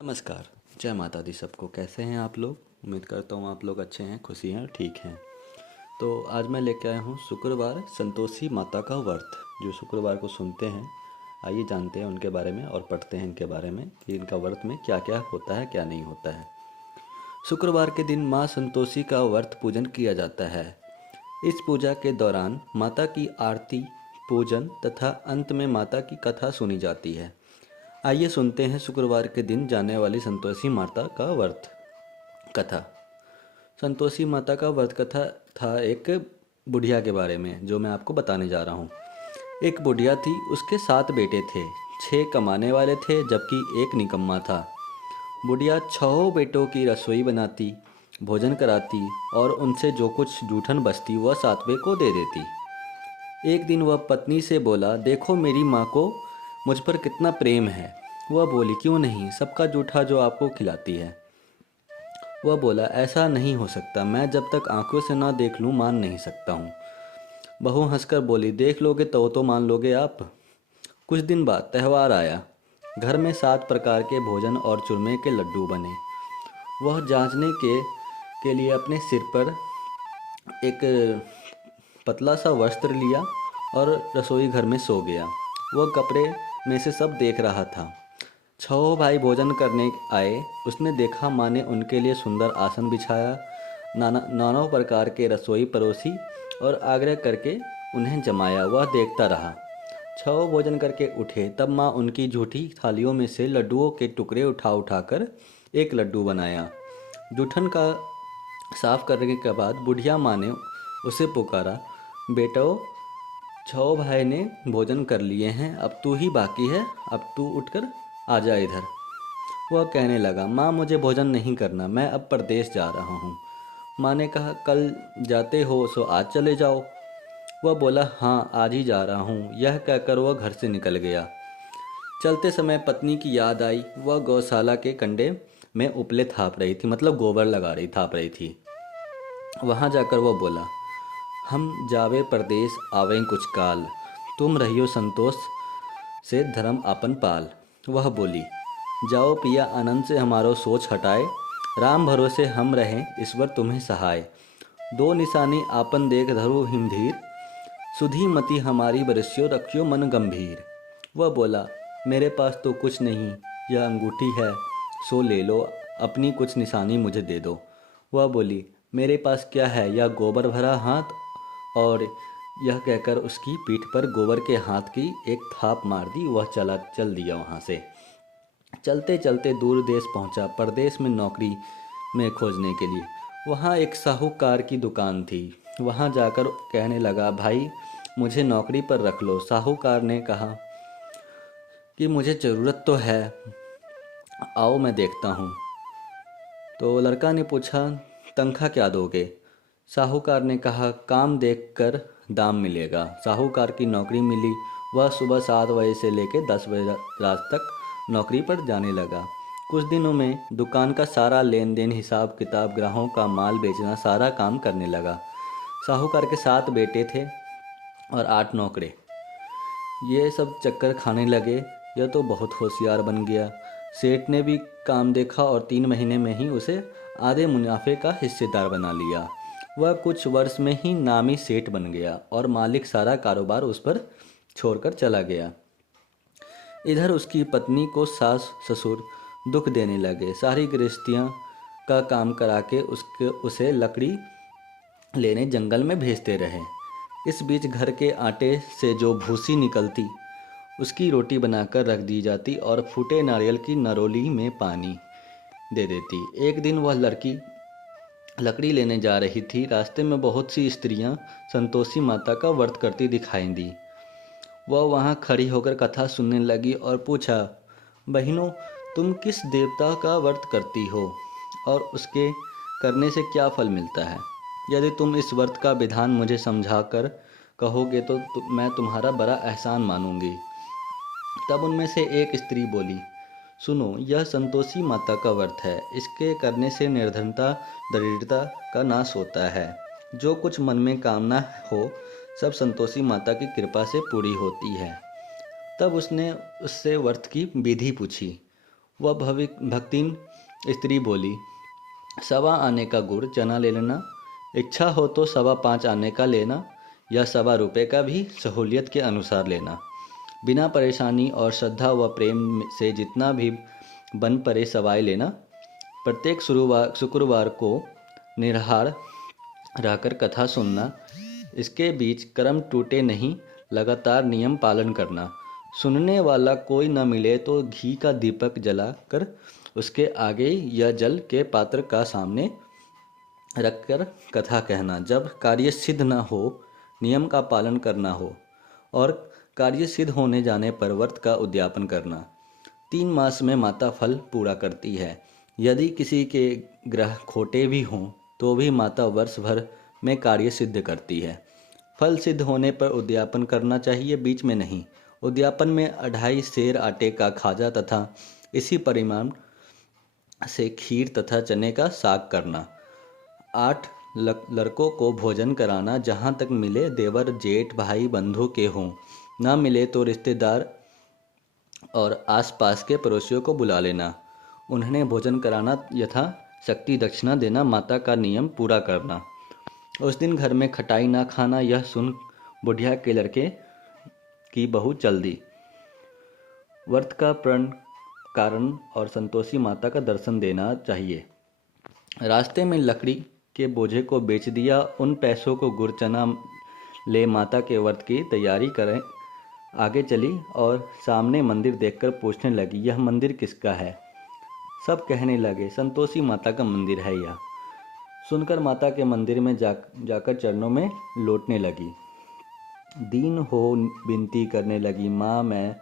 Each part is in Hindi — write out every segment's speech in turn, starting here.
नमस्कार। जय माता दी सबको। कैसे हैं आप लोग? उम्मीद करता हूँ आप लोग अच्छे हैं, खुशी हैं, ठीक हैं। तो आज मैं लेके आया हूँ शुक्रवार संतोषी माता का व्रत। जो शुक्रवार को सुनते हैं, आइए जानते हैं उनके बारे में और पढ़ते हैं इनके बारे में कि इनका व्रत में क्या क्या होता है, क्या नहीं होता है। शुक्रवार के दिन माँ संतोषी का व्रत पूजन किया जाता है। इस पूजा के दौरान माता की आरती, पूजन तथा अंत में माता की कथा सुनी जाती है। आइए सुनते हैं शुक्रवार के दिन जाने वाली संतोषी माता का व्रत कथा। संतोषी माता का व्रत कथा था एक बुढ़िया के बारे में, जो मैं आपको बताने जा रहा हूँ। एक बुढ़िया थी, उसके 7 बेटे थे। 6 कमाने वाले थे जबकि एक निकम्मा था। बुढ़िया 6 बेटों की रसोई बनाती, भोजन कराती और उनसे जो कुछ जूठन बचती वह 7वें को दे देती। एक दिन वह पत्नी से बोला, देखो मेरी माँ को मुझ पर कितना प्रेम है। वह बोली, क्यों नहीं, सबका जूठा जो आपको खिलाती है। वह बोला, ऐसा नहीं हो सकता, मैं जब तक आंखों से ना देख लूँ मान नहीं सकता हूँ। बहू हंसकर बोली, देख लोगे तो मान लोगे आप। कुछ दिन बाद त्यौहार आया। घर में 7 प्रकार के भोजन और चूरमे के लड्डू बने। वह जांचने के लिए अपने सिर पर एक पतला सा वस्त्र लिया और रसोई घर में सो गया। वह कपड़े में से सब देख रहा था। 6 भाई भोजन करने आए। उसने देखा माँ ने उनके लिए सुंदर आसन बिछाया, नाना प्रकार के रसोई परोसी और आग्रह करके उन्हें जमाया। वह देखता रहा। 6 भोजन करके उठे तब माँ उनकी झूठी थालियों में से लड्डुओं के टुकड़े उठा उठाकर एक लड्डू बनाया। जूठन का साफ करने के बाद बुढ़िया माँ ने उसे पुकारा, बेटो 6 भाई ने भोजन कर लिए हैं, अब तू ही बाकी है, अब तू उठकर आ जा इधर। वह कहने लगा, माँ मुझे भोजन नहीं करना, मैं अब परदेश जा रहा हूँ। माँ ने कहा, कल जाते हो सो आज चले जाओ। वह बोला, हाँ आज ही जा रहा हूँ। यह कहकर वह घर से निकल गया। चलते समय पत्नी की याद आई। वह गौशाला के कंडे में उपले थाप रही थी, मतलब गोबर थाप रही थी। वहाँ जाकर वह बोला, हम जावे परदेश आवें कुछ काल, तुम रहियो संतोष से धर्म आपन पाल। वह बोली, जाओ पिया आनंद से हमारो सोच हटाए, राम भरोसे हम रहें ईश्वर तुम्हें सहाय। 2 निशानी आपन देख धरो हिमधीर, सुधी मति हमारी बरस्यो रखियो मन गंभीर। वह बोला, मेरे पास तो कुछ नहीं, यह अंगूठी है सो ले लो, अपनी कुछ निशानी मुझे दे दो। वह बोली, मेरे पास क्या है, यह गोबर भरा हाथ। और यह कहकर उसकी पीठ पर गोबर के हाथ की एक थाप मार दी। वह चल दिया वहाँ से। चलते चलते दूर देश पहुँचा, परदेश में नौकरी में खोजने के लिए। वहाँ एक साहूकार की दुकान थी। वहाँ जाकर कहने लगा, भाई मुझे नौकरी पर रख लो। साहूकार ने कहा कि मुझे ज़रूरत तो है, आओ मैं देखता हूँ। तो लड़का ने पूछा, तनख्वाह क्या दोगे? साहूकार ने कहा, काम देखकर दाम मिलेगा। साहूकार की नौकरी मिली। वह सुबह 7 बजे से लेकर 10 बजे रात तक नौकरी पर जाने लगा। कुछ दिनों में दुकान का सारा लेन देन, हिसाब किताब, ग्राहकों का माल बेचना, सारा काम करने लगा। साहूकार के 7 बेटे थे और 8 नौकरे। ये सब चक्कर खाने लगे। यह तो बहुत होशियार बन गया। सेठ ने भी काम देखा और 3 महीने में ही उसे आधे मुनाफे का हिस्सेदार बना लिया। वह कुछ वर्ष में ही नामी सेठ बन गया और मालिक सारा कारोबार उस पर छोड़कर चला गया। इधर उसकी पत्नी को सास ससुर दुख देने लगे। सारी गृहस्थियाँ का काम करा के उसे लकड़ी लेने जंगल में भेजते रहे। इस बीच घर के आटे से जो भूसी निकलती उसकी रोटी बनाकर रख दी जाती और फूटे नारियल की नरोली में पानी दे देती। एक दिन वह लड़की लकड़ी लेने जा रही थी। रास्ते में बहुत सी स्त्रियां संतोषी माता का व्रत करती दिखाई दी। वह वहां खड़ी होकर कथा सुनने लगी और पूछा, बहनों तुम किस देवता का व्रत करती हो और उसके करने से क्या फल मिलता है? यदि तुम इस व्रत का विधान मुझे समझा कर कहोगे तो मैं तुम्हारा बड़ा एहसान मानूंगी। तब उनमें से एक स्त्री बोली, सुनो, यह संतोषी माता का व्रत है। इसके करने से निर्धनता, दरिद्रता का नाश होता है। जो कुछ मन में कामना हो सब संतोषी माता की कृपा से पूरी होती है। तब उसने उससे व्रत की विधि पूछी। वह भक्तिन स्त्री बोली, 1.25 आने का गुड़ चना ले लेना, इच्छा हो तो 5.25 आने का लेना, या 1.25 रुपये का भी सहूलियत के अनुसार लेना। बिना परेशानी और श्रद्धा व प्रेम से जितना भी बन पड़े सवाई लेना। प्रत्येक शुक्रवार को निराहार रहकर कथा सुनना। इसके बीच कर्म टूटे नहीं, लगातार नियम पालन करना। सुनने वाला कोई न मिले तो घी का दीपक जलाकर उसके आगे या जल के पात्र का सामने रखकर कथा कहना। जब कार्य सिद्ध न हो, नियम का पालन करना हो और कार्य सिद्ध होने जाने पर व्रत का उद्यापन करना। 3 मास में माता फल पूरा करती है। यदि किसी के ग्रह खोटे भी हों तो भी माता वर्ष भर में कार्य सिद्ध करती है। फल सिद्ध होने पर उद्यापन करना चाहिए, बीच में नहीं। उद्यापन में 2.5 सेर आटे का खाजा तथा इसी परिमाण से खीर तथा चने का साग करना। 8 लड़कों को भोजन कराना, जहाँ तक मिले देवर जेठ भाई बंधु के हों, ना मिले तो रिश्तेदार और आसपास के पड़ोसियों को बुला लेना। उन्हें भोजन कराना, यथा शक्ति दक्षिणा देना, माता का नियम पूरा करना। उस दिन घर में खटाई ना खाना। यह सुन बुढ़िया के लड़के की बहू चल दी। व्रत का प्रण कारण और संतोषी माता का दर्शन देना चाहिए। रास्ते में लकड़ी के बोझे को बेच दिया। उन पैसों को गुड़ चना ले माता के व्रत की तैयारी करें। आगे चली और सामने मंदिर देखकर पूछने लगी, यह मंदिर किसका है? सब कहने लगे, संतोषी माता का मंदिर है यह। सुनकर माता के मंदिर में जाकर चरणों में लौटने लगी। दीन हो विनती करने लगी, माँ मैं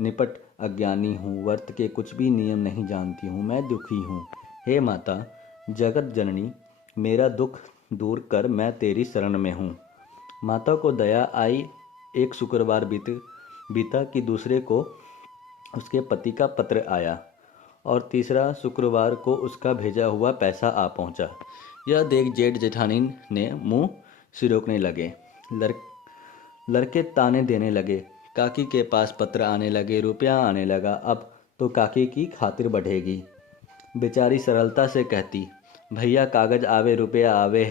निपट अज्ञानी हूँ, व्रत के कुछ भी नियम नहीं जानती हूँ, मैं दुखी हूँ। हे माता जगत जननी, मेरा दुख दूर कर, मैं तेरी शरण में हूँ। माता को दया आई। एक शुक्रवार बीता कि दूसरे को उसके पति का पत्र आया और तीसरा शुक्रवार को उसका भेजा हुआ पैसा आ पहुँचा। यह देख जेठ जेठानी ने मुँह सिरोकने लगे। लड़के ताने देने लगे। काकी के पास पत्र आने लगे, रुपया आने लगा, अब तो काकी की खातिर बढ़ेगी। बेचारी सरलता से कहती, भैया कागज आवे रुपया आवे,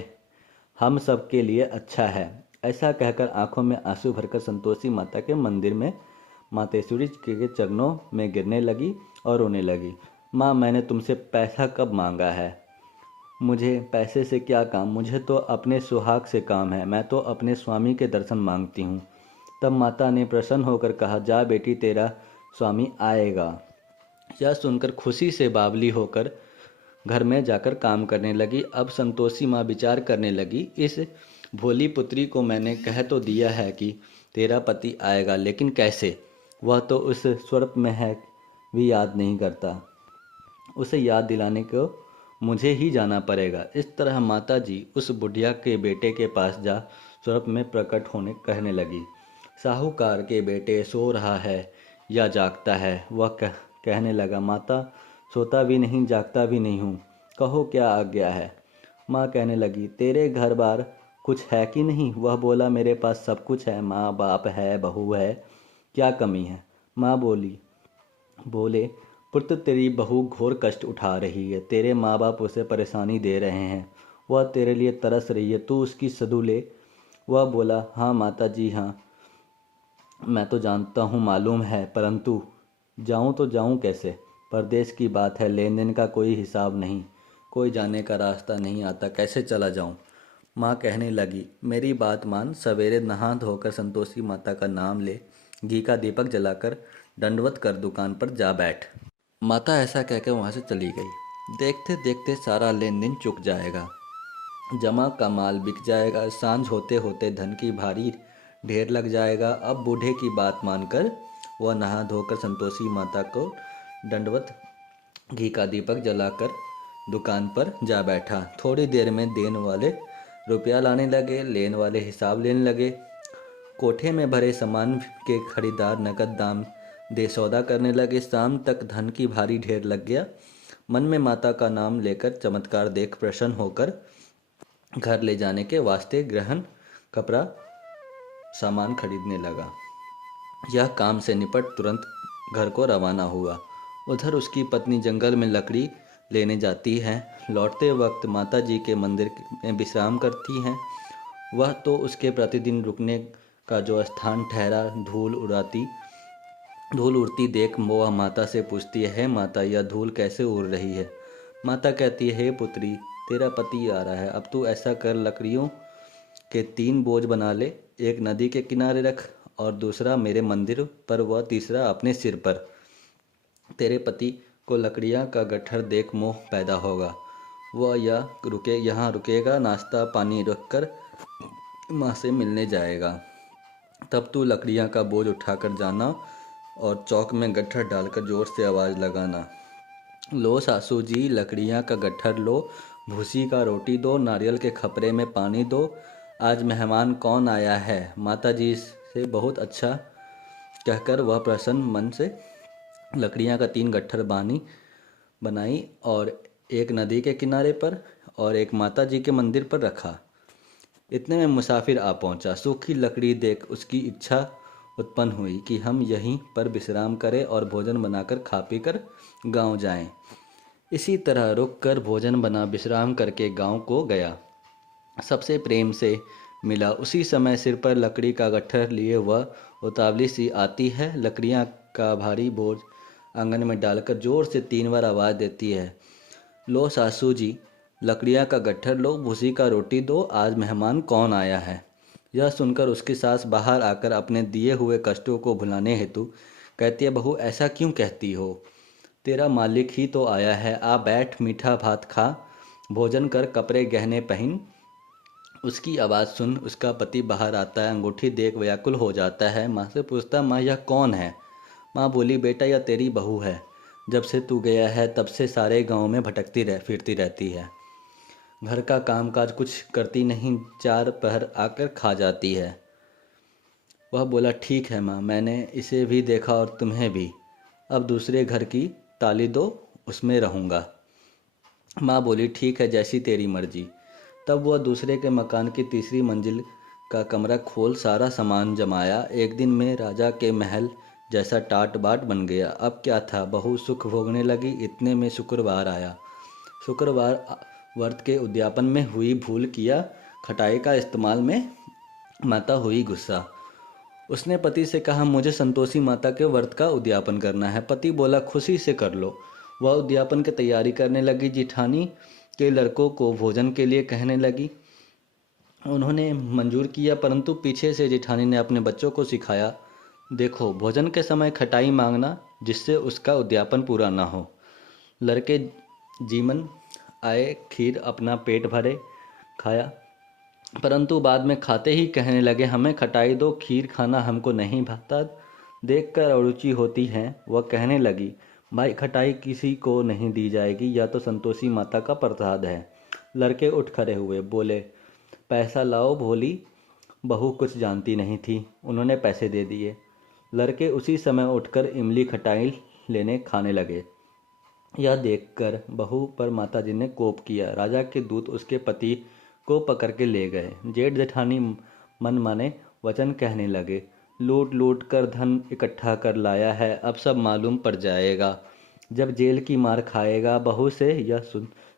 हम सब के लिए अच्छा है। ऐसा कहकर आंखों में आंसू भरकर संतोषी माता के मंदिर में मातेश्वरी के चरणों में गिरने लगी और रोने लगी। माँ मैंने तुमसे पैसा कब मांगा है? मुझे पैसे से क्या काम, मुझे तो अपने सुहाग से काम है, मैं तो अपने स्वामी के दर्शन मांगती हूँ। तब माता ने प्रसन्न होकर कहा, जा बेटी तेरा स्वामी आएगा। यह सुनकर खुशी से बावली होकर घर में जाकर काम करने लगी। अब संतोषी माँ विचार करने लगी, इस भोली पुत्री को मैंने कह तो दिया है कि तेरा पति आएगा, लेकिन कैसे? वह तो उस स्वरूप में है भी याद नहीं करता। उसे याद दिलाने को मुझे ही जाना पड़ेगा। इस तरह माता जी उस बुढ़िया के बेटे के पास जा स्वरूप में प्रकट होने कहने लगी, साहूकार के बेटे सो रहा है या जागता है? वह कहने लगा, माता सोता भी नहीं जागता भी नहीं हूँ, कहो क्या आज्ञा है? माँ कहने लगी, तेरे घर बार कुछ है कि नहीं? वह बोला, मेरे पास सब कुछ है, माँ बाप है, बहू है, क्या कमी है? माँ बोले, पुत्र तेरी बहू घोर कष्ट उठा रही है, तेरे माँ बाप उसे परेशानी दे रहे हैं, वह तेरे लिए तरस रही है, तू उसकी सदु ले। वह बोला, हाँ माता जी हाँ, मैं तो जानता हूँ, मालूम है, परंतु जाऊँ तो जाऊँ कैसे? परदेश की बात है, लेन देन का कोई हिसाब नहीं, कोई जाने का रास्ता नहीं आता, कैसे चला जाऊँ? माँ कहने लगी, मेरी बात मान, सवेरे नहा धोकर संतोषी माता का नाम ले, घी का दीपक जलाकर दंडवत कर दुकान पर जा बैठ। माता ऐसा कहकर वहाँ से चली गई। देखते देखते सारा लेन देन चुक जाएगा, जमा का माल बिक जाएगा, सांझ होते होते धन की भारी ढेर लग जाएगा। अब बूढ़े की बात मानकर वह नहा धोकर संतोषी माता को दंडवत घी का दीपक जलाकर दुकान पर जा बैठा। थोड़ी देर में देने वाले रुपया लाने लगे, लेने वाले हिसाब लेने लगे। कोठे में भरे सामान के खरीदार नकद दाम दे सौदा करने लगे। शाम तक धन की भारी ढेर लग गया। मन में माता का नाम लेकर चमत्कार देख प्रसन्न होकर घर ले जाने के वास्ते गृहन कपड़ा सामान खरीदने लगा। यह काम से निपट तुरंत घर को रवाना हुआ। उधर उसकी पत्नी जंगल में लकड़ी लेने जाती है। लौटते वक्त माता जी के मंदिर में विश्राम करती हैं। वह तो उसके प्रतिदिन रुकने का जो स्थान ठहरा। धूल उड़ती देख वह माता से पूछती है, माता यह धूल कैसे उड़ रही है? माता कहती है, हे पुत्री, तेरा पति आ रहा है, अब तू ऐसा कर, लकड़ियों के 3 बोझ बना ले। एक नदी के किनारे रख और दूसरा मेरे मंदिर पर व तीसरा अपने सिर पर। तेरे पति को लकड़ियाँ का गट्ठर देख मोह पैदा होगा। वह यहाँ रुकेगा, नाश्ता पानी रखकर माँ से मिलने जाएगा। तब तू लकड़ियाँ का बोझ उठाकर जाना और चौक में गट्ठर डालकर जोर से आवाज़ लगाना, लो सासू जी, लकड़ियाँ का गट्ठर लो, भूसी का रोटी दो, नारियल के खपरे में पानी दो, आज मेहमान कौन आया है? माता जी से बहुत अच्छा कहकर वह प्रसन्न मन से लकड़ियाँ का 3 गट्ठर बनाई और एक नदी के किनारे पर और एक माता जी के मंदिर पर रखा। इतने में मुसाफिर आ पहुंचा। सूखी लकड़ी देख उसकी इच्छा उत्पन्न हुई कि हम यहीं पर विश्राम करें और भोजन बनाकर खा पी कर गाँव जाएं। इसी तरह रुक कर भोजन बना विश्राम करके गाँव को गया। सबसे प्रेम से मिला। उसी समय सिर पर लकड़ी का गट्ठर लिए वह उतावली सी आती है। लकड़ियाँ का भारी बोझ आंगन में डालकर जोर से 3 बार आवाज़ देती है, लो सासू जी, लकड़ियाँ का गट्ठर लो, भूसी का रोटी दो, आज मेहमान कौन आया है? यह सुनकर उसकी सास बाहर आकर अपने दिए हुए कष्टों को भुलाने हेतु कहती है, बहू ऐसा क्यों कहती हो? तेरा मालिक ही तो आया है, आ बैठ, मीठा भात खा, भोजन कर, कपड़े गहने पहन। उसकी आवाज़ सुन उसका पति बाहर आता है। अंगूठी देख व्याकुल हो जाता है। माँ से पूछता, माँ यह कौन है? माँ बोली, बेटा यह तेरी बहू है। जब से तू गया है तब से सारे गांव में फिरती रहती है। घर का कामकाज कुछ करती नहीं, 4 पहर आकर खा जाती है। वह बोला, ठीक है माँ, मैंने इसे भी देखा और तुम्हें भी। अब दूसरे घर की ताली दो, उसमें रहूँगा। माँ बोली, ठीक है, जैसी तेरी मर्जी। तब वह दूसरे के मकान की तीसरी मंजिल का कमरा खोल सारा सामान जमाया। एक दिन में राजा के महल जैसा टाट बाट बन गया। अब क्या था, बहू सुख भोगने लगी। इतने में शुक्रवार आया। शुक्रवार व्रत के उद्यापन में हुई भूल किया खटाई का इस्तेमाल में माता हुई गुस्सा। उसने पति से कहा, मुझे संतोषी माता के व्रत का उद्यापन करना है। पति बोला, खुशी से कर लो। वह उद्यापन की तैयारी करने लगी। जिठानी के लड़कों को भोजन के लिए कहने लगी। उन्होंने मंजूर किया, परंतु पीछे से जेठानी ने अपने बच्चों को सिखाया, देखो, भोजन के समय खटाई मांगना, जिससे उसका उद्यापन पूरा ना हो। लड़के जीमन आए, खीर अपना पेट भरे खाया, परंतु बाद में खाते ही कहने लगे, हमें खटाई दो, खीर खाना हमको नहीं भाता। देखकर अरुचि होती है। वह कहने लगी, भाई खटाई किसी को नहीं दी जाएगी, यह तो संतोषी माता का प्रसाद है। लड़के उठ खड़े हुए, बोले, पैसा लाओ। भोली बहू कुछ जानती नहीं थी। उन्होंने पैसे दे दिए। लड़के उसी समय उठकर इमली खटाई लेने खाने लगे। यह देखकर बहू पर माताजी ने कोप किया। राजा के दूत उसके पति को पकड़ के ले गए। जेठ जेठानी मन माने वचन कहने लगे, लूट लूट कर धन इकट्ठा कर लाया है, अब सब मालूम पड़ जाएगा। जब जेल की मार खाएगा। बहू से यह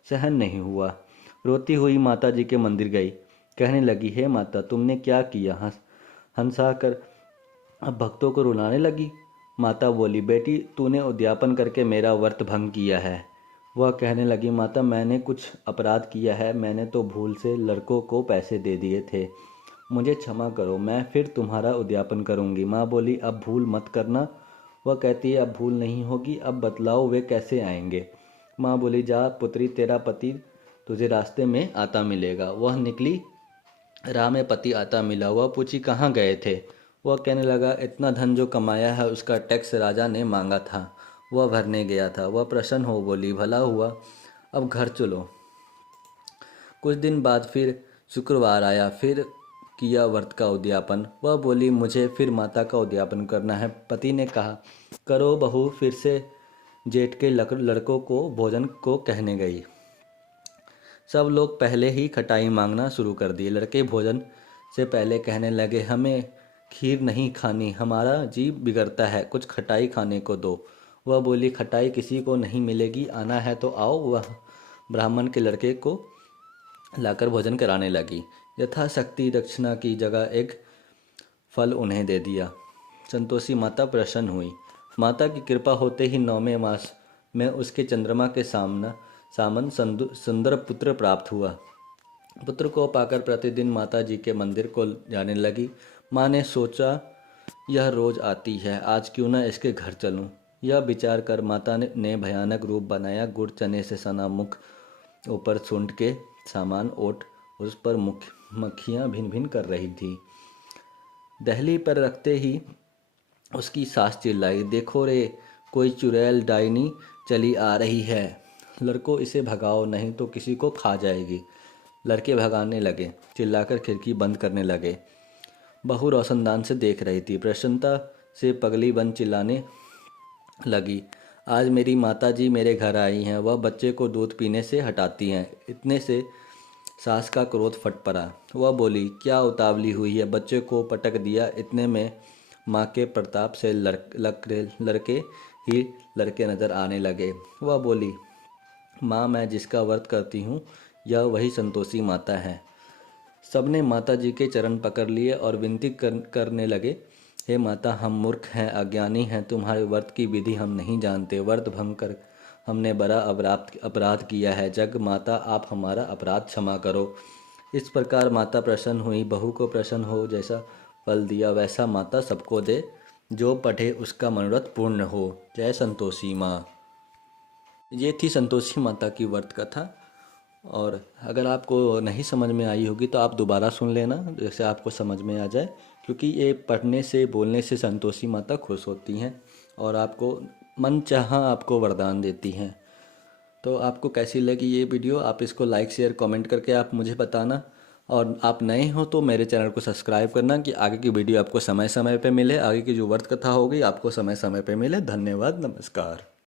सहन नहीं हुआ। रोती हुई माता जी के मंदिर गई। कहने लगी, हे माता, तुमने क्या किया? हंसा कर अब भक्तों को रुलाने लगी। माता बोली, बेटी, तूने उद्यापन करके मेरा व्रत भंग किया है। वह कहने लगी, माता, मैंने कुछ अपराध किया है। मैंने तो भूल से लड़कों को पैसे दे दिए थे। मुझे क्षमा करो, मैं फिर तुम्हारा उद्यापन करूंगी। माँ बोली, अब भूल मत करना। वह कहती है, अब भूल नहीं होगी। अब बतलाओ वे कैसे आएंगे? माँ बोली, जा पुत्री, तेरा पति तुझे रास्ते में आता मिलेगा। वह निकली। राह में पति आता मिला। वह पूछी, कहाँ गए थे? वह कहने लगा, इतना धन जो कमाया है उसका टैक्स राजा ने मांगा था, वह भरने गया था। वह प्रसन्न हो बोली, भला हुआ, अब घर चलो। कुछ दिन बाद फिर शुक्रवार आया। फिर किया व्रत का उद्यापन। वह बोली, मुझे फिर माता का उद्यापन करना है। पति ने कहा, करो बहू। फिर से जेठ के लड़कों को भोजन को कहने गई। सब लोग पहले ही खटाई मांगना शुरू कर दिए। लड़के भोजन से पहले कहने लगे, हमें खीर नहीं खानी, हमारा जी बिगड़ता है, कुछ खटाई खाने को दो। वह बोली, खटाई किसी को नहीं मिलेगी, आना है तो आओ। वह ब्राह्मण के लड़के को लाकर भोजन कराने लगी। यथाशक्ति दक्षिणा की जगह एक फल उन्हें दे दिया। संतोषी माता प्रसन्न हुई। माता की कृपा होते ही 9वें मास में उसके चंद्रमा के सामन सुंदर पुत्र प्राप्त हुआ। पुत्र को पाकर प्रतिदिन माता जी के मंदिर को जाने लगी। माँ ने सोचा, यह रोज आती है, आज क्यों न इसके घर चलूं। यह विचार कर माता ने भयानक रूप बनाया। गुड़ चने से सना मुख, ऊपर सूंड के सामान ओट, उस पर मक्खियाँ भिन भिन कर रही थी। दहली पर रखते ही उसकी सास चिल्लाई, देखो रे, कोई चुड़ैल डायनी चली आ रही है, लड़कों इसे भगाओ नहीं तो किसी को खा जाएगी। लड़के भगाने लगे, चिल्लाकर खिड़की बंद करने लगे। बहू रोशनदान से देख रही थी। प्रसन्नता से पगली बन चिल्लाने लगी, आज मेरी माताजी मेरे घर आई हैं, वह बच्चे को दूध पीने से हटाती हैं। इतने से सास का क्रोध फट पड़ा। वह बोली, क्या उतावली हुई है, बच्चे को पटक दिया। इतने में माँ के प्रताप से लड़के ही लड़के नजर आने लगे। वह बोली, माँ, मैं जिसका व्रत करती हूँ यह वही संतोषी माता है। सबने माता जी के चरण पकड़ लिए और विनती करने लगे, हे माता, हम मूर्ख हैं, अज्ञानी हैं, तुम्हारे व्रत की विधि हम नहीं जानते। व्रत भंग कर हमने बड़ा अपराध किया है। जग माता, आप हमारा अपराध क्षमा करो। इस प्रकार माता प्रसन्न हुई। बहू को प्रसन्न हो, जैसा फल दिया वैसा माता सबको दे, जो पढ़े उसका मनोरथ पूर्ण हो। जय संतोषी माँ। ये थी संतोषी माता की व्रत कथा। और अगर आपको नहीं समझ में आई होगी तो आप दोबारा सुन लेना, जैसे आपको समझ में आ जाए, क्योंकि ये पढ़ने से बोलने से संतोषी माता खुश होती हैं और आपको मन चाहा आपको वरदान देती हैं। तो आपको कैसी लगी ये वीडियो, आप इसको लाइक शेयर कमेंट करके आप मुझे बताना। और आप नए हो तो मेरे चैनल को सब्सक्राइब करना कि आगे की वीडियो आपको समय समय पे मिले, आगे की जो व्रत कथा होगी आपको समय समय पे मिले। धन्यवाद, नमस्कार।